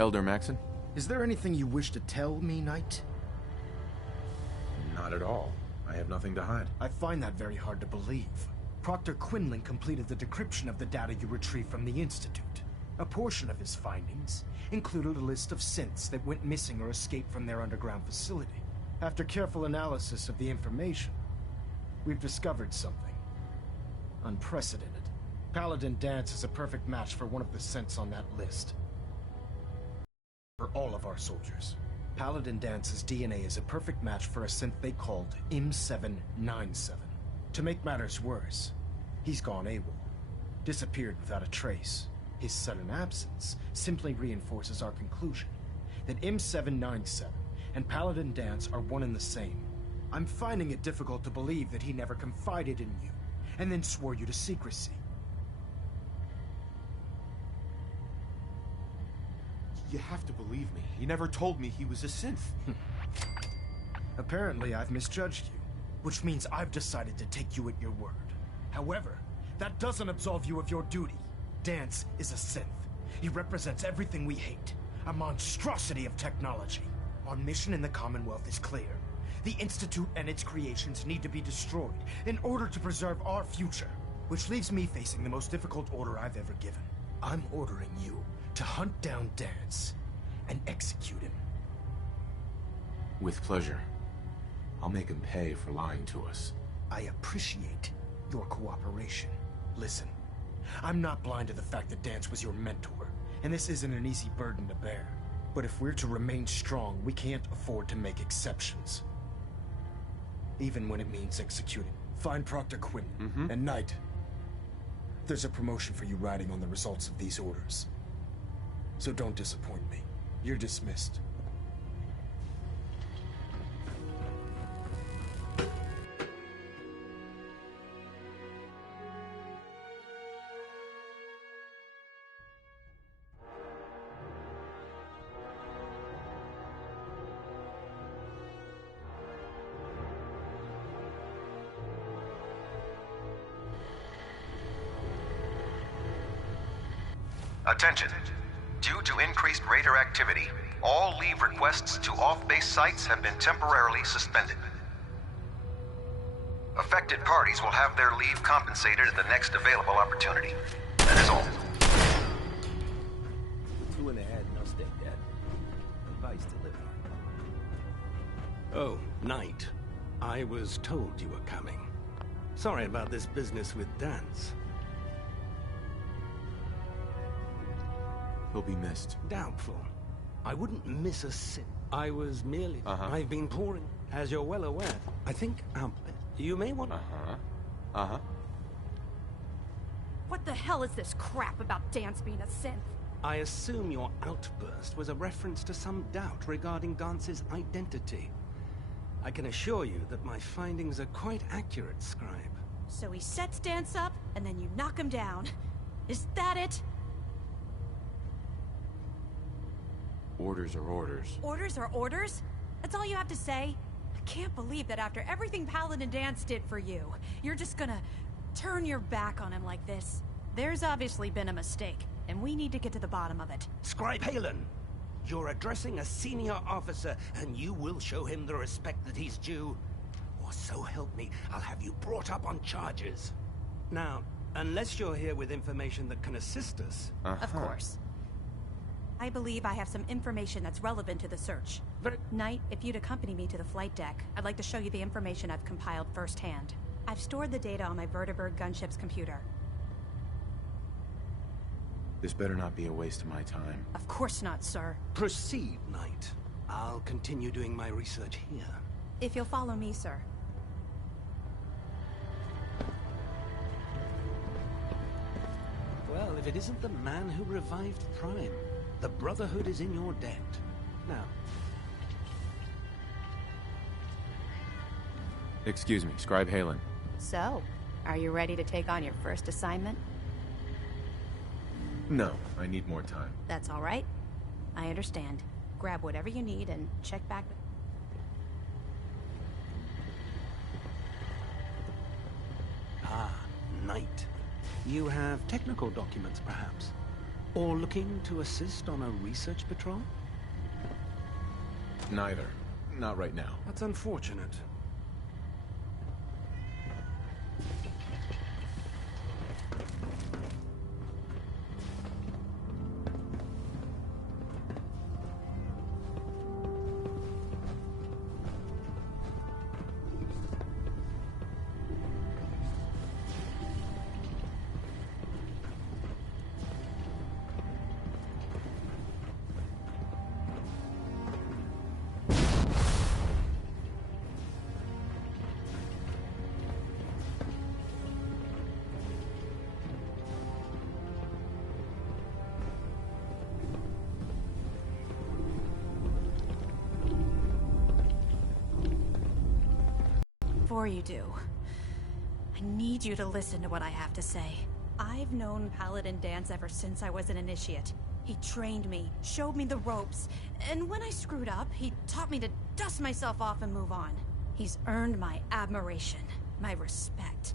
Elder Maxon? Is there anything you wish to tell me, Knight? Not at all. I have nothing to hide. I find that very hard to believe. Proctor Quinlan completed the decryption of the data you retrieved from the Institute. A portion of his findings included a list of synths that went missing or escaped from their underground facility. After careful analysis of the information, we've discovered something unprecedented. Paladin Danse is a perfect match for one of the synths on that list. For all of our soldiers. Paladin Danse's DNA is a perfect match for a synth they called M797. To make matters worse, he's gone AWOL. Disappeared without a trace. His sudden absence simply reinforces our conclusion that M797 and Paladin Danse are one and the same. I'm finding it difficult to believe that he never confided in you, and then swore you to secrecy. You have to believe me. He never told me he was a synth. Apparently, I've misjudged you, which means I've decided to take you at your word. However, that doesn't absolve you of your duty. Danse is a synth. He represents everything we hate. A monstrosity of technology. Our mission in the Commonwealth is clear. The Institute and its creations need to be destroyed in order to preserve our future. Which leaves me facing the most difficult order I've ever given. I'm ordering you to hunt down Danse and execute him. With pleasure. I'll make him pay for lying to us. I appreciate your cooperation. Listen, I'm not blind to the fact that Danse was your mentor, and this isn't an easy burden to bear. But if we're to remain strong, we can't afford to make exceptions. Even when it means executing. Find Proctor Quinlan, and Knight. There's a promotion for you riding on the results of these orders. So don't disappoint me. You're dismissed. Attention. Due to increased raider activity, all leave requests to off-base sites have been temporarily suspended. Affected parties will have their leave compensated at the next available opportunity. That is all. 2.5, no steak, Dad. Advice delivered. Oh, Knight. I was told you were coming. Sorry about this business with Danse. He'll be missed. Doubtful. I wouldn't miss a sin. I was merely... I've been pouring, as you're well aware. I think you may want... What the hell is this crap about Danse being a synth? I assume your outburst was a reference to some doubt regarding Dance's identity. I can assure you that my findings are quite accurate, Scribe. So he sets Danse up, and then you knock him down. Is that it? Orders are orders. Orders are orders? That's all you have to say? I can't believe that after everything Paladin Danse did for you, you're just gonna turn your back on him like this. There's obviously been a mistake, and we need to get to the bottom of it. Scribe Haylen! You're addressing a senior officer, and you will show him the respect that he's due. Or so help me, I'll have you brought up on charges. Now, unless you're here with information that can assist us... Of course. I believe I have some information that's relevant to the search. Knight, if you'd accompany me to the flight deck, I'd like to show you the information I've compiled firsthand. I've stored the data on my Vertibird gunship's computer. This better not be a waste of my time. Of course not, sir. Proceed, Knight. I'll continue doing my research here. If you'll follow me, sir. Well, if it isn't the man who revived Prime, the Brotherhood is in your debt. Now... Excuse me, Scribe Haylen. So, are you ready to take on your first assignment? No, I need more time. That's all right. I understand. Grab whatever you need and check back. Ah, Knight. You have technical documents, perhaps? Or looking to assist on a research patrol? Neither. Not right now. That's unfortunate. Before you do, I need you to listen to what I have to say. I've known Paladin Danse ever since I was an initiate. He trained me, showed me the ropes, and when I screwed up, he taught me to dust myself off and move on. He's earned my admiration, my respect,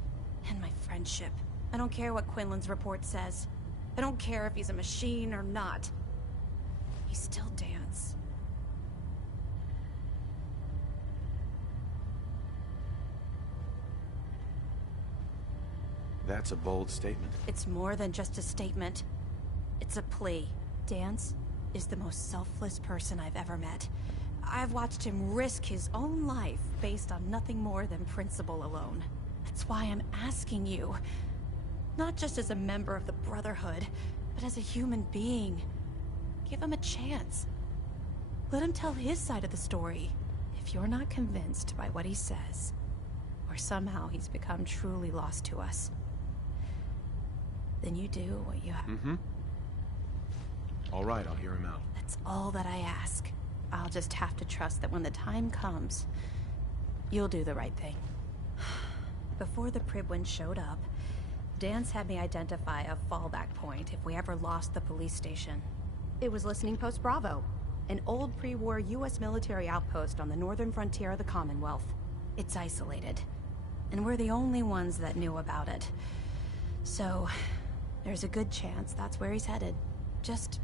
and my friendship. I don't care what Quinlan's report says. I don't care if he's a machine or not. He's still Danse. That's a bold statement. It's more than just a statement. It's a plea. Danse is the most selfless person I've ever met. I've watched him risk his own life based on nothing more than principle alone. That's why I'm asking you. Not just as a member of the Brotherhood, but as a human being. Give him a chance. Let him tell his side of the story. If you're not convinced by what he says, or somehow he's become truly lost to us, then you do what you have. All right, I'll hear him out. That's all that I ask. I'll just have to trust that when the time comes, you'll do the right thing. Before the Pribwin showed up, Danse had me identify a fallback point if we ever lost the police station. It was Listening Post Bravo, an old pre-war U.S. military outpost on the northern frontier of the Commonwealth. It's isolated, and we're the only ones that knew about it. So, there's a good chance that's where he's headed. Just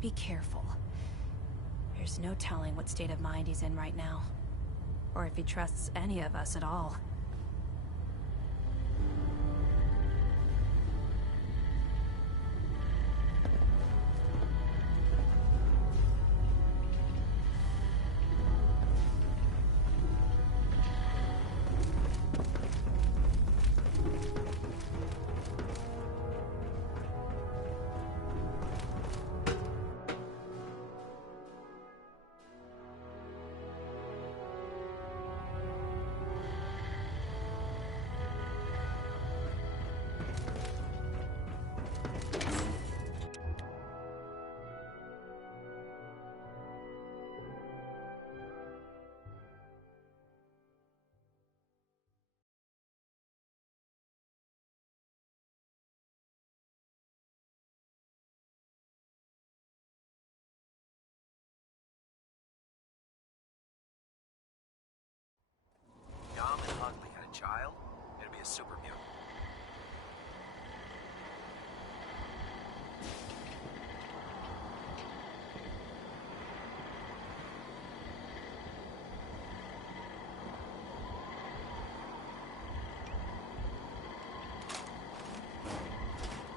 be careful. There's no telling what state of mind he's in right now, or if he trusts any of us at all. Young and ugly had a child, it'd be a super mutant.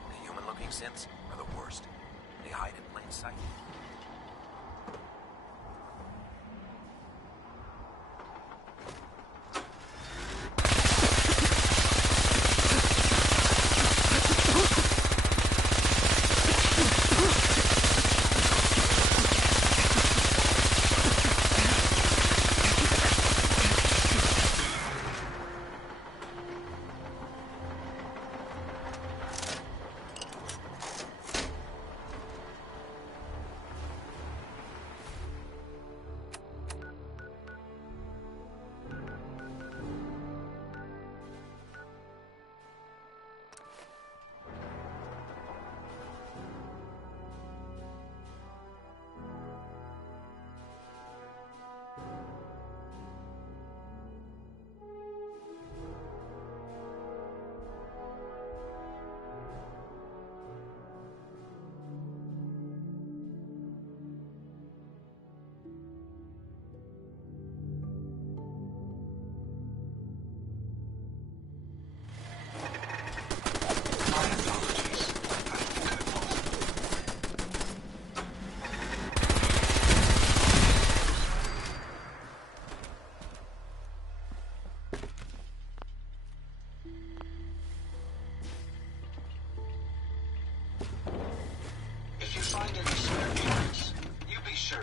The human-looking synths are the worst. They hide in plain sight.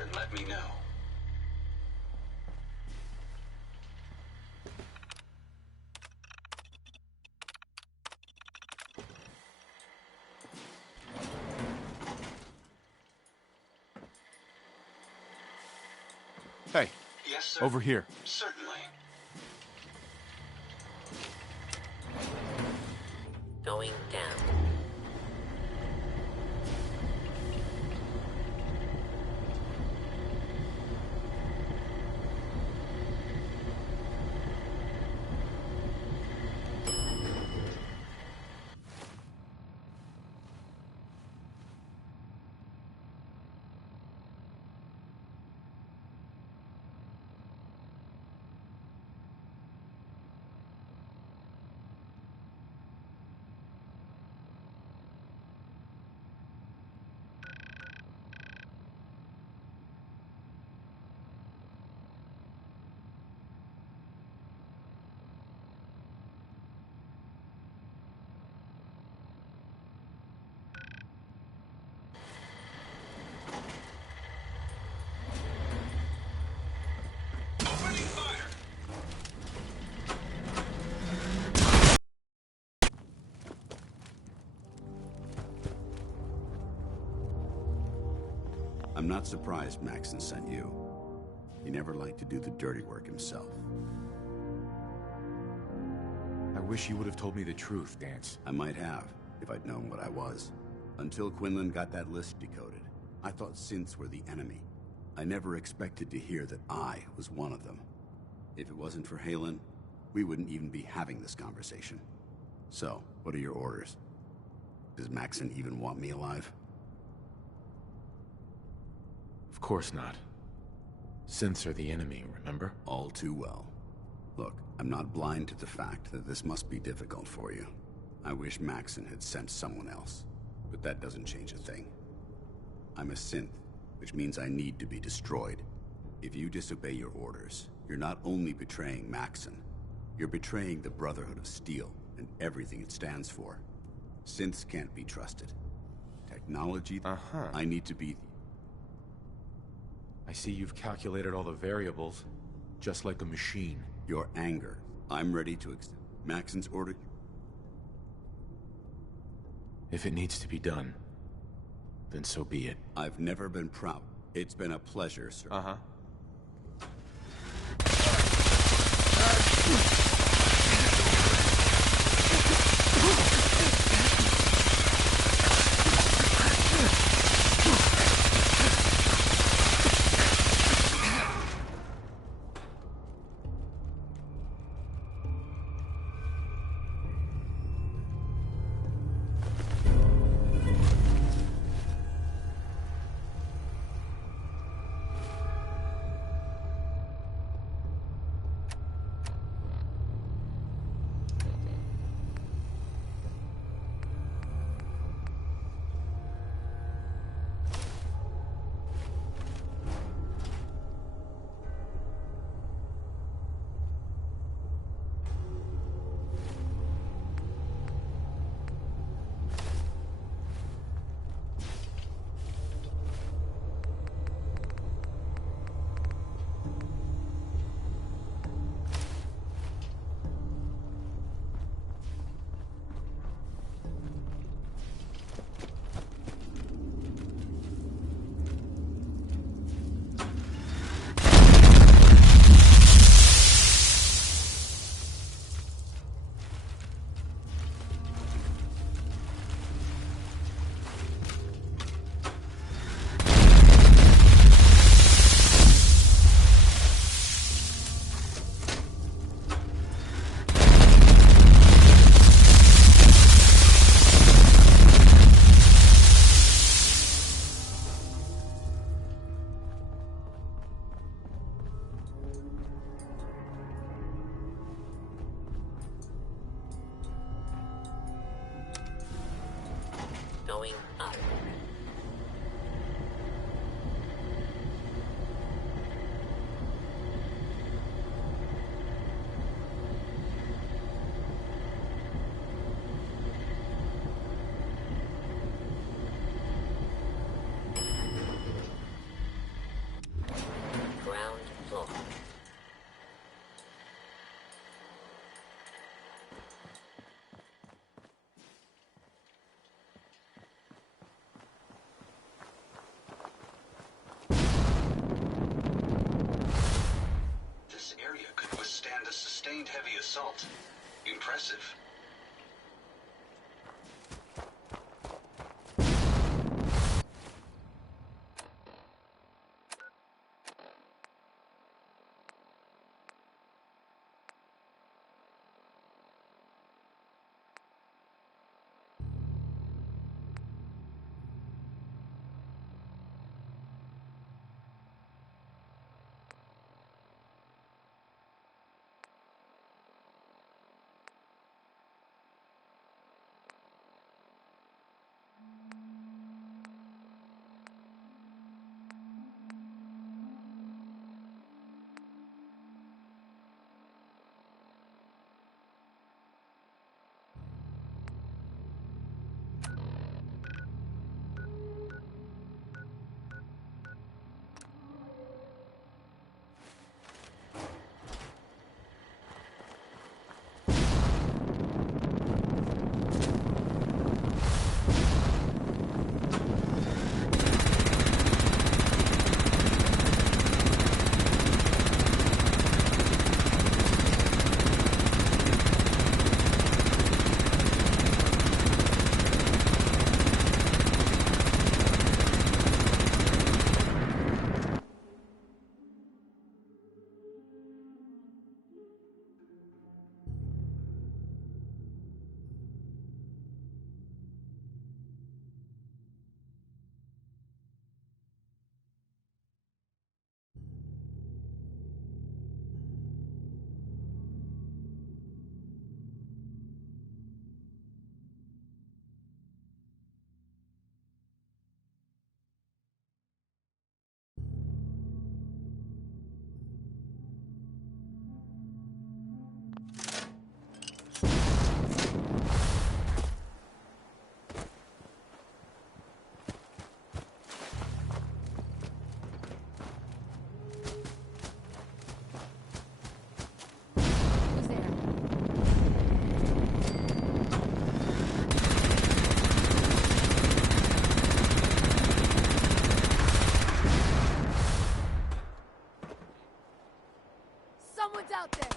and let me know. Hey, Yes, sir. over here. Certainly. Going down. I'm not surprised Maxson sent you. He never liked to do the dirty work himself. I wish you would have told me the truth, Danse. I might have, if I'd known what I was. Until Quinlan got that list decoded, I thought synths were the enemy. I never expected to hear that I was one of them. If it wasn't for Haylen, we wouldn't even be having this conversation. So, what are your orders? Does Maxson even want me alive? Of course not. Synths are the enemy, remember? All too well. Look, I'm not blind to the fact that this must be difficult for you. I wish Maxson had sent someone else, but that doesn't change a thing. I'm a synth, which means I need to be destroyed. If you disobey your orders, you're not only betraying Maxson, you're betraying the Brotherhood of Steel and everything it stands for. Synths can't be trusted. Technology, I need to be... I see you've calculated all the variables, just like a machine. Your anger. I'm ready to accept Maxson's order. If it needs to be done, then so be it. I've never been proud. It's been a pleasure, sir. Going up. sustained heavy assault. Impressive. Someone's out there!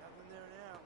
Nothing there now.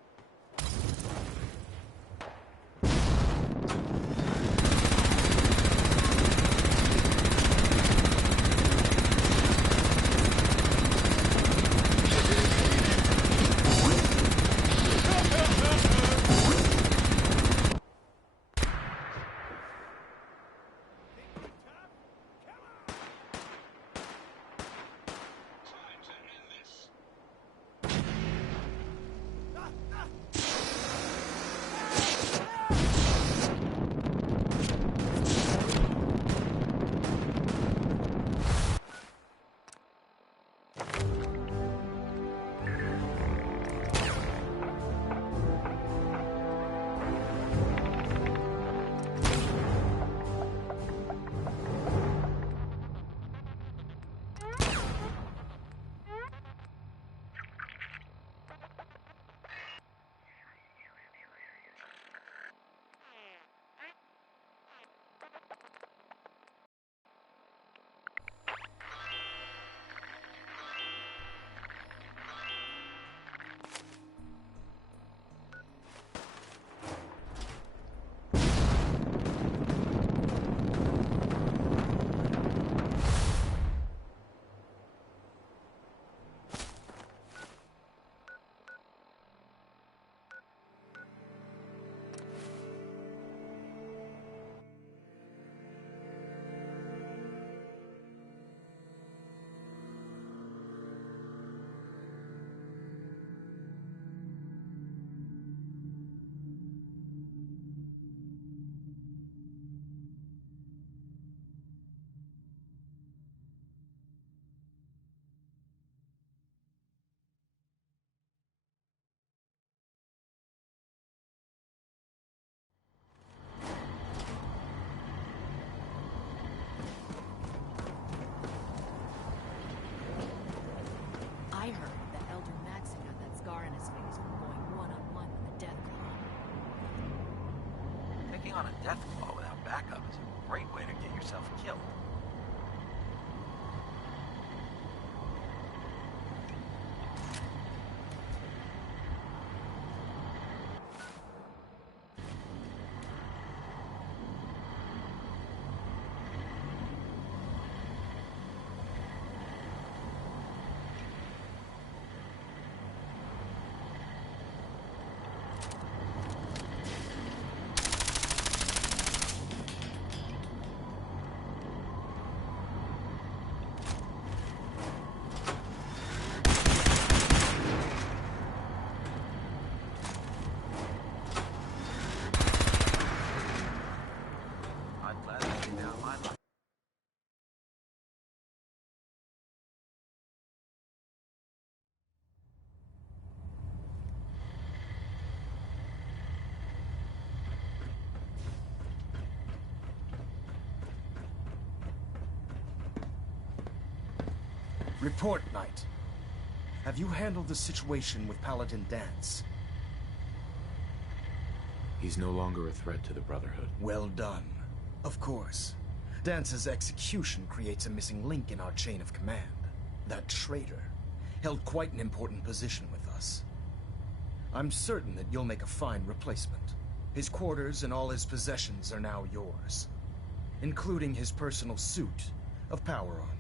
Report, Knight. Have you handled the situation with Paladin Danse? He's no longer a threat to the Brotherhood. Well done. Of course. Dance's execution creates a missing link in our chain of command. That traitor held quite an important position with us. I'm certain that you'll make a fine replacement. His quarters and all his possessions are now yours, including his personal suit of power armor.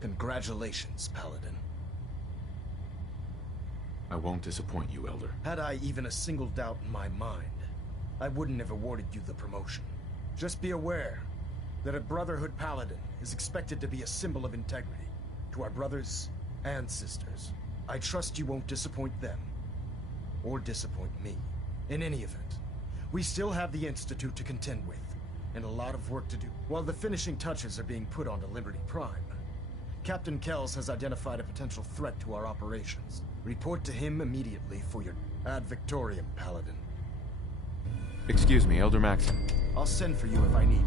Congratulations, Paladin. I won't disappoint you, Elder. Had I even a single doubt in my mind, I wouldn't have awarded you the promotion. Just be aware that a Brotherhood Paladin is expected to be a symbol of integrity to our brothers and sisters. I trust you won't disappoint them, or disappoint me. In any event, we still have the Institute to contend with, and a lot of work to do. While the finishing touches are being put onto Liberty Prime, Captain Kells has identified a potential threat to our operations. Report to him immediately for your ad Victoriam, Paladin. Excuse me, Elder Maxon. I'll send for you if I need you.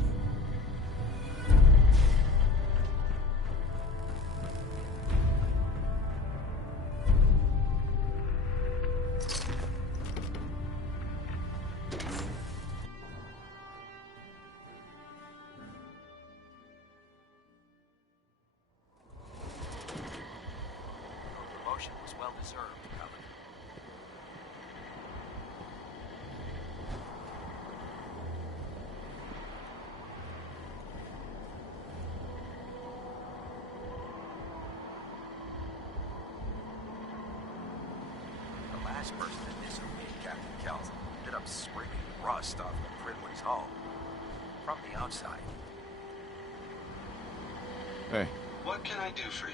Promotion was well deserved, Paladin. The last person that disobeyed Captain Kells ended up scraping rust off the Pridley's hull. From the outside. Hey. What can I do for you?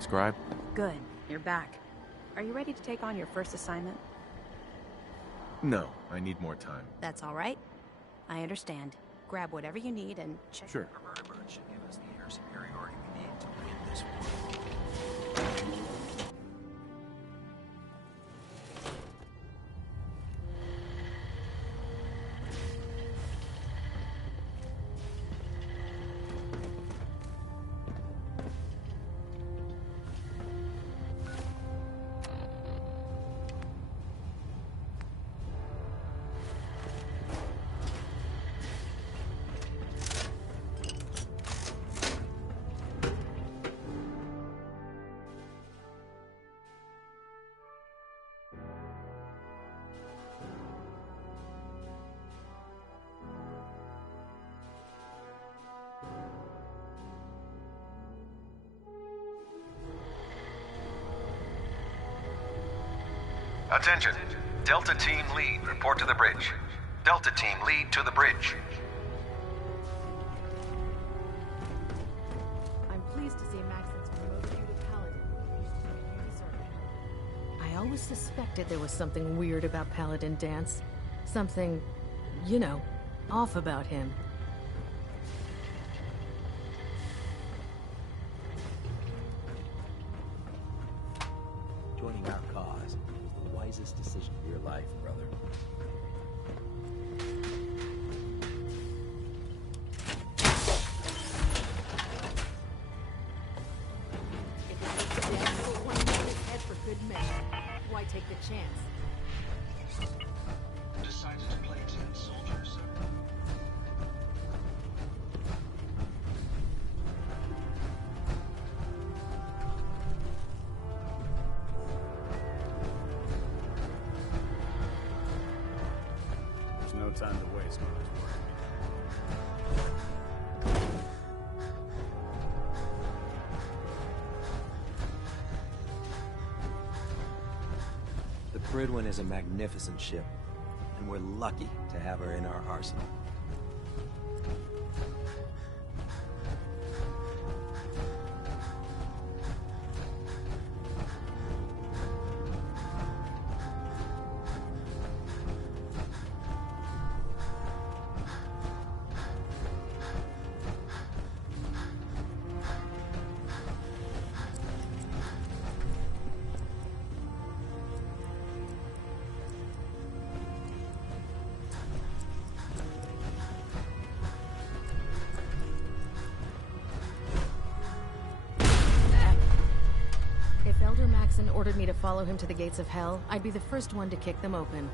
Scribe? Good. You're back. Are you ready to take on your first assignment? No, I need more time. That's all right. I understand. Grab whatever you need and check. Sure. The Vertibird should give us the air superiority we need to win this war. Attention. Delta Team Lead, report to the bridge. Delta Team Lead to the bridge. I'm pleased to see Maxon's promoted you to Paladin. You deserve it. I always suspected there was something weird about Paladin Danse. Something, you know, off about him. Joining our cause was the wisest decision of your life, brother. If it makes a dance for one man's head for good measure, why take the chance? Decided to play tin soldiers. There's no time to waste on this work. The Pridwin is a magnificent ship, and we're lucky to have her in our arsenal. ordered me to follow him to the gates of hell, I'd be the first one to kick them open.